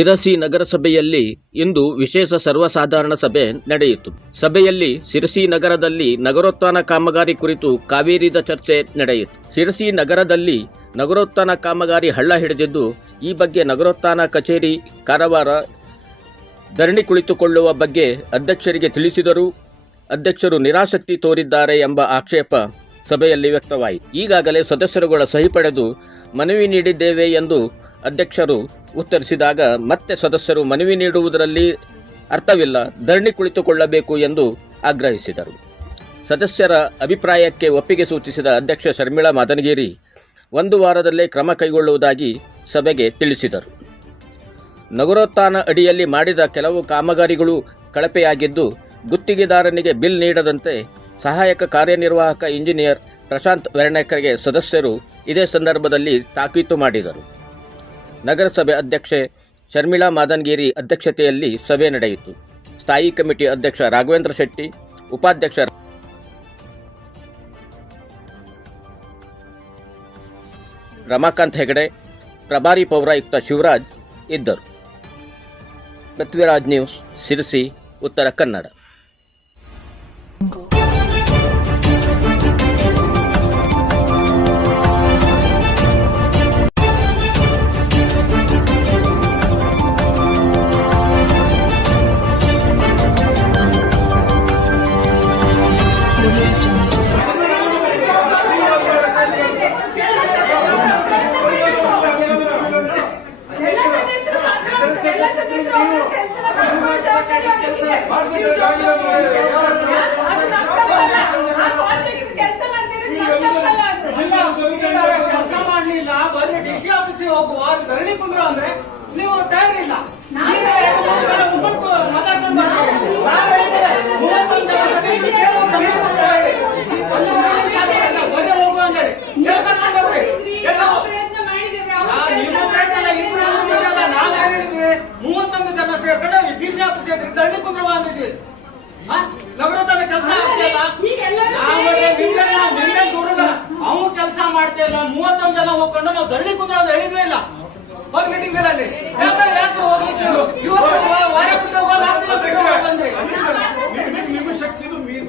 ಶಿರಸಿ ನಗರಸಭೆಯಲ್ಲಿ ಇಂದು ವಿಶೇಷ ಸರ್ವಸಾಧಾರಣ ಸಭೆ ನಡೆಯಿತು. ಸಭೆಯಲ್ಲಿ ಶಿರಸಿ ನಗರದಲ್ಲಿ ನಗರೋತ್ಥಾನ ಕಾಮಗಾರಿ ಕುರಿತು ಕಾವೇರಿದ ಚರ್ಚೆ ನಡೆಯಿತು. ಶಿರಸಿ ನಗರದಲ್ಲಿ ನಗರೋತ್ಥಾನ ಕಾಮಗಾರಿ ಹಳ್ಳ ಹಿಡಿದಿದ್ದು, ಈ ಬಗ್ಗೆ ನಗರೋತ್ಥಾನ ಕಚೇರಿ ಕಾರವಾರ ಧರಣಿ ಕುಳಿತುಕೊಳ್ಳುವ ಬಗ್ಗೆ ಅಧ್ಯಕ್ಷರಿಗೆ ತಿಳಿಸಿದರೂ ಅಧ್ಯಕ್ಷರು ನಿರಾಸಕ್ತಿ ತೋರಿದ್ದಾರೆ ಎಂಬ ಆಕ್ಷೇಪ ಸಭೆಯಲ್ಲಿ ವ್ಯಕ್ತವಾಯಿತು. ಈಗಾಗಲೇ ಸದಸ್ಯರುಗಳ ಸಹಿ ಪಡೆದು ಮನವಿ ನೀಡಿದ್ದೇವೆ ಎಂದು ಅಧ್ಯಕ್ಷರು ಉತ್ತರಿಸಿದಾಗ ಮತ್ತೆ ಸದಸ್ಯರು ಮನವಿ ನೀಡುವುದರಲ್ಲಿ ಅರ್ಥವಿಲ್ಲ, ಧರಣಿ ಕುಳಿತುಕೊಳ್ಳಬೇಕು ಎಂದು ಆಗ್ರಹಿಸಿದರು. ಸದಸ್ಯರ ಅಭಿಪ್ರಾಯಕ್ಕೆ ಒಪ್ಪಿಗೆ ಸೂಚಿಸಿದ ಅಧ್ಯಕ್ಷ ಶರ್ಮಿಳಾ ಮಾದನಗಿರಿ 1 ವಾರದಲ್ಲೇ ಕ್ರಮ ಕೈಗೊಳ್ಳುವುದಾಗಿ ಸಭೆಗೆ ತಿಳಿಸಿದರು. ನಗರೋತ್ಥಾನ ಅಡಿಯಲ್ಲಿ ಮಾಡಿದ ಕೆಲವು ಕಾಮಗಾರಿಗಳು ಕಳಪೆಯಾಗಿದ್ದು, ಗುತ್ತಿಗೆದಾರನಿಗೆ ಬಿಲ್ ನೀಡದಂತೆ ಸಹಾಯಕ ಕಾರ್ಯನಿರ್ವಾಹಕ ಇಂಜಿನಿಯರ್ ಪ್ರಶಾಂತ್ ವೆರ್ಣೇಕರ್ಗೆ ಸದಸ್ಯರು ಇದೇ ಸಂದರ್ಭದಲ್ಲಿ ತಾಕೀತು ಮಾಡಿದರು. ನಗರಸಭೆ ಅಧ್ಯಕ್ಷೆ ಶರ್ಮಿಳಾ ಮಾದನಗಿರಿ ಅಧ್ಯಕ್ಷತೆಯಲ್ಲಿ ಸಭೆ ನಡೆಯಿತು. ಸ್ಥಾಯಿ ಕಮಿಟಿ ಅಧ್ಯಕ್ಷ ರಾಘವೇಂದ್ರ ಶೆಟ್ಟಿ, ಉಪಾಧ್ಯಕ್ಷ ರಮಾಕಾಂತ್ ಹೆಗಡೆ, ಪ್ರಭಾರಿ ಪೌರಾಯುಕ್ತ ಶಿವರಾಜ್ ಇದ್ದರು. ಪೃಥ್ವಿರಾಜ್ ನ್ಯೂಸ್, ಶಿರಸಿ, ಉತ್ತರ ಕನ್ನಡ. ಧರಣಿ ಕುಂದ್ರು ಅಂದ್ರೆ ನೀವು ತಯಾರಿಲ್ಲ. ಮೂವತ್ತೊಂದು ಜನ ಸೇರ್ಕೊಂಡು ಡಿಸಿ ಆಫೀಸ್ ಧರಣಿ ಕುಂದ್ರು ಅಂದಿದ್ವಿ. ನಗರೋತ್ಥಾನ ಕೆಲಸ ಆಗ್ತಿಲ್ಲ, ಅವ್ನು ಕೆಲಸ ಮಾಡ್ತಿಲ್ಲ. 31 ಜನ ಹೋಗ್ಕೊಂಡು ನಾವು ಧರಣಿ ಕುಂದ್ರು ಅಂತ ಹೇಳಿದ್ವಿ ಇಲ್ಲ ಹೋಗಿ ಮೀಟಿಂಗ್ ಅಲ್ಲಿ. ಯಾಕೆ ಹೋಗ್ಲಿಕ್ಕೆ ವಾರ ಬಿಟ್ಟು ಬಂದ್ರಿ ನಿಮ್ಮ ಶಕ್ತಿದು ಮೀರ್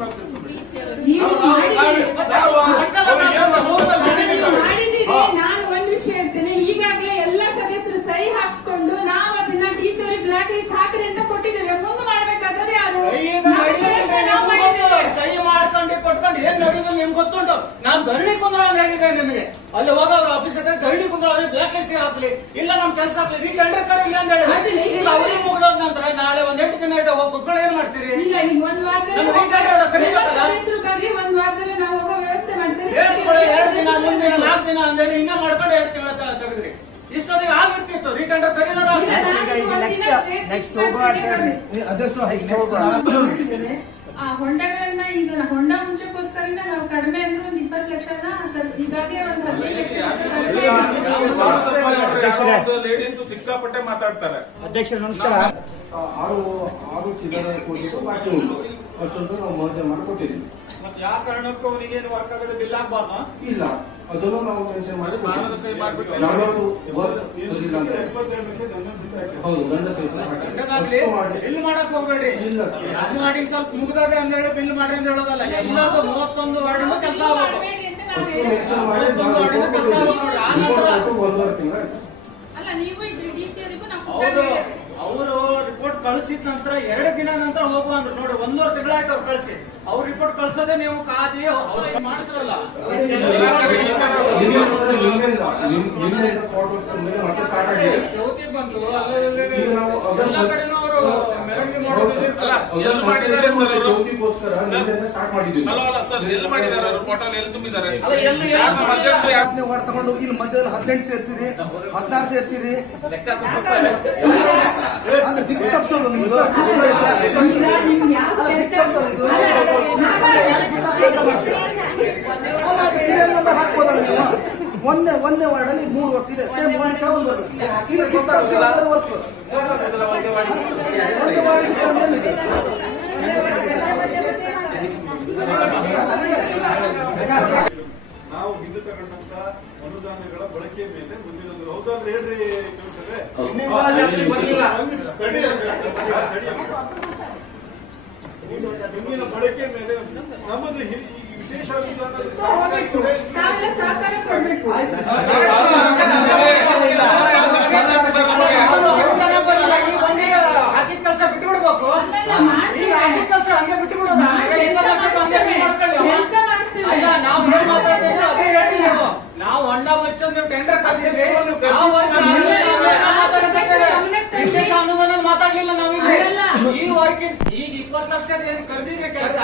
ನಾನು ಒಂದ್ ವಿಷಯ ಹೇಳ್ತೇನೆ. ಈಗಾಗಲೇ ಎಲ್ಲ ಸದಸ್ಯರು ಸಹಿ ಹಾಕ್ಸ್ಕೊಂಡು ನಾವು ಅದನ್ನ ಡಿಸಿ ಬ್ಲಾಕ್ ಲಿಸ್ಟ್ ಹಾಕ್ರಿ ಅಂತ ಕೊಟ್ಟಿದ್ದೇವೆ. ಮುಂದೆ ಮಾಡ್ಬೇಕಾದ್ರೆ ಸಹಿ ಮಾಡ್ಕೊಂಡು ಕೊಟ್ಕೊಂಡು ಏನ್ ನಡೆಯುದು ನಿಮ್ಗೆ ಗೊತ್ತುಂಟು. ನಾನು ಧರಣಿ ಕುಂದ್ರ ಅಂತ ಹೇಳಿದ್ದೆ ನಿಮಗೆ. ಅಲ್ಲಿ ಹೋಗ ಅವ್ರ ಆಫೀಸ್ ಹತ್ರ ಧರಣಿ ಕುಂದ್ರ ಬ್ಲಾಕ್ ಲಿಸ್ಟ್ ಹಾಕ್ಲಿ, ಇಲ್ಲ ನಮ್ ಕೆಲಸ ಆಗ್ಲಿ, ಈ ಟೆಂಡರ್ ಕರೀಲಿ ಅಂತ ಹೇಳಿ. ಈಗ ಅವ್ರಿಗೆ ಮುಗಿದೋದ ನಂತರ ನಾಳೆ 8 ದಿನ ಇದೆ ಹೋಗಿ ಕುತ್ಕೊಂಡು ಏನ್ ಮಾಡ್ತೀರಿ? ಒಂದ್ ವಾರದಲ್ಲಿ ನಾವು ಹೋಗೋ ವ್ಯವಸ್ಥೆ ಮಾಡ್ತೀವಿ. 2 ದಿನ, 3 ದಿನ, 4 ದಿನ ಅಂತೇಳಿ ಹಿಂಗ ಮಾಡ್ಕೊಂಡು 2 ತಿಂಗಳ ತೆಗೆದ್ರಿ. ಇಷ್ಟೊತ್ತಿಗೆ ಆಗಿರ್ತಿತ್ತು ರೀಟೆಂಡರ್ ಕರೀದಾರ. ಹೊಂಡಗಳನ್ನ ಈಗ ಹೊಂಡ ಮುಂಚೆಗೋಸ್ಕರ ನಾವು ಕಡಿಮೆ ಅಂದ್ರೆ ಒಂದು 20 ಲಕ್ಷನ ಈಗಾಗಲೇ ಒಂದು 15 ಲಕ್ಷ ಲೇಡೀಸ್ ಸಿಕ್ಕಾಪಟ್ಟೆ ಮಾತಾಡ್ತಾರೆ. ಅಧ್ಯಕ್ಷ ನಮಸ್ಕಾರ. 6 ಚಿಲ್ಲರೆ ಕೋಟಿ ಬಾಕಿ ಉಂಟು. ಅಷ್ಟೊಂದು ನಾವು ಮೋಸ ಮಾಡಿಕೊಟ್ಟಿದ್ದೀವಿ. ಮತ್ತೆ ಯಾವ ಕಾರಣಕ್ಕೂ ಅವನಿಗೆ ವರ್ಕ್ ಆಗೋದು ಬಿಲ್ ಆಗ್ಬಾರ್ದು? ಇಲ್ಲ, ಅದನ್ನು ನಾವು ಮೆನ್ಷನ್ ಮಾಡಿ ಹೌದು ದಂಡ ಬಿಲ್ ಮಾಡಕ್ ಹೋಗ್ಬೇಡ್ರಿ. ಮಾಡಿ ಸ್ವಲ್ಪ ಮುಗಿದಾದ್ರೆ ಅಂತ ಹೇಳಿ ಬಿಲ್ ಮಾಡ್ರಿ ಅಂತ ಹೇಳೋದಲ್ಲ. ಎಲ್ಲರದು 31 ವಾರ್ಡಿಂದ ಕೆಲಸ ಆಗ್ಬೇಕು. 31 ವಾರ್ಡಿಂದ ಕೆಲಸ ಆಗ್ಬೇಕು ನೋಡ್ರಿ. ಆ ನಂತರ ಹೌದು, ಅವರು ರಿಪೋರ್ಟ್ ಕಳಿಸಿದ ನಂತರ 2 ದಿನ ನಂತರ ಹೋಗುವ ಅಂದ್ರು ನೋಡ್ರಿ. 1.5 ತಿಂಗಳಾಯ್ತು ಅವ್ರು ಕಳಿಸಿ. ಅವ್ರ ರಿಪೋರ್ಟ್ ಕಳ್ಸೋದೇ ನೀವು ಕಾದಿ ಮಾಡಿಸ್ರಲ್ಲ. ಚೌತಿ ಬಂತು ಎಲ್ಲ ಕಡೆನೂ ಅವರು ಮೆರವಣಿಗೆ ಮಾಡೋದಿಲ್ಲ. ವಾರ್ಡ್ ತಗೊಂಡು ಇಲ್ಲಿ ಮಧ್ಯದಲ್ಲಿ 18 ಸೇರ್ಸಿರಿ, 16 ಸೇರ್ಸಿರಿ ಅಂದ್ರೆ ದಿಕ್ಕು ತಪ್ಪಿಸೋದು ನಿಮ್ಗೆ. ಹಾಕ್ಬೋದಲ್ಲ ನೀವು. ಒಂದೇ ವಾರ್ಡಲ್ಲಿ 3 ವರ್ಕ್ ಇದೆ, ಸೇಮ್ ಒಂದು ಬರ್ಬೇಕು. ಈಗ ವರ್ಕ್ ಒಂದು ವಾರ್ಡ್ ನಾವು ಹಿಂದೆ ತಗೊಂಡಂತ ಅನುದಾನಗಳ ಬಳಕೆ ಮೇಲೆ ಮುಂದಿನ ಹೌದಾದ್ರೆ ಹೇಳ್ರಿ. ನಮ್ಮದು ಈ ವಿಶೇಷ ಅನುದಾನ ಹೋಗ್ಬೇಕು. ತಾವೆಲ್ಲ ಸಹಕಾರ ಕೊಡ್ಬೇಕು. ಹಾಕಿದ ಕೆಲಸ ಬಿಟ್ಟು ಬಿಡ್ಬೇಕು. ಅಲ್ಲಲ್ಲ, ಮಾಡ್ತೀವಿ. ಈಗ ಹಾಕಿದ ಕೆಲಸ ಹಂಗೆ ಬಿಟ್ಟು ಬಿಡೋದು. ಕೆಲಸ ಮಾಡಿಸ್ತೀವಿ. ಅಲ್ಲ, ನಾವು ಏನ್ ಮಾತಾಡ್ತಾ ಇದ್ರು ಅದೇ ಹೇಳಿ ನೀವು. ನಾವು ಹೊಂಡ ಮುಚ್ಚೋದು ನೀವು ಟೆಂಡರ್ ಕರ್ದಿದ್ರಿ. ನಾವು ವಿಶೇಷ ಅನುದಾನ ಮಾತಾಡ್ಲಿಲ್ಲ ನಾವಿಲ್ಲಿ. ಅಲ್ಲ. ಈ ವರ್ಕ್ ಈಗ 20 ಲಕ್ಷ ಏನ್ ಕರ್ದಿದ್ರಿ ಕೆಲಸ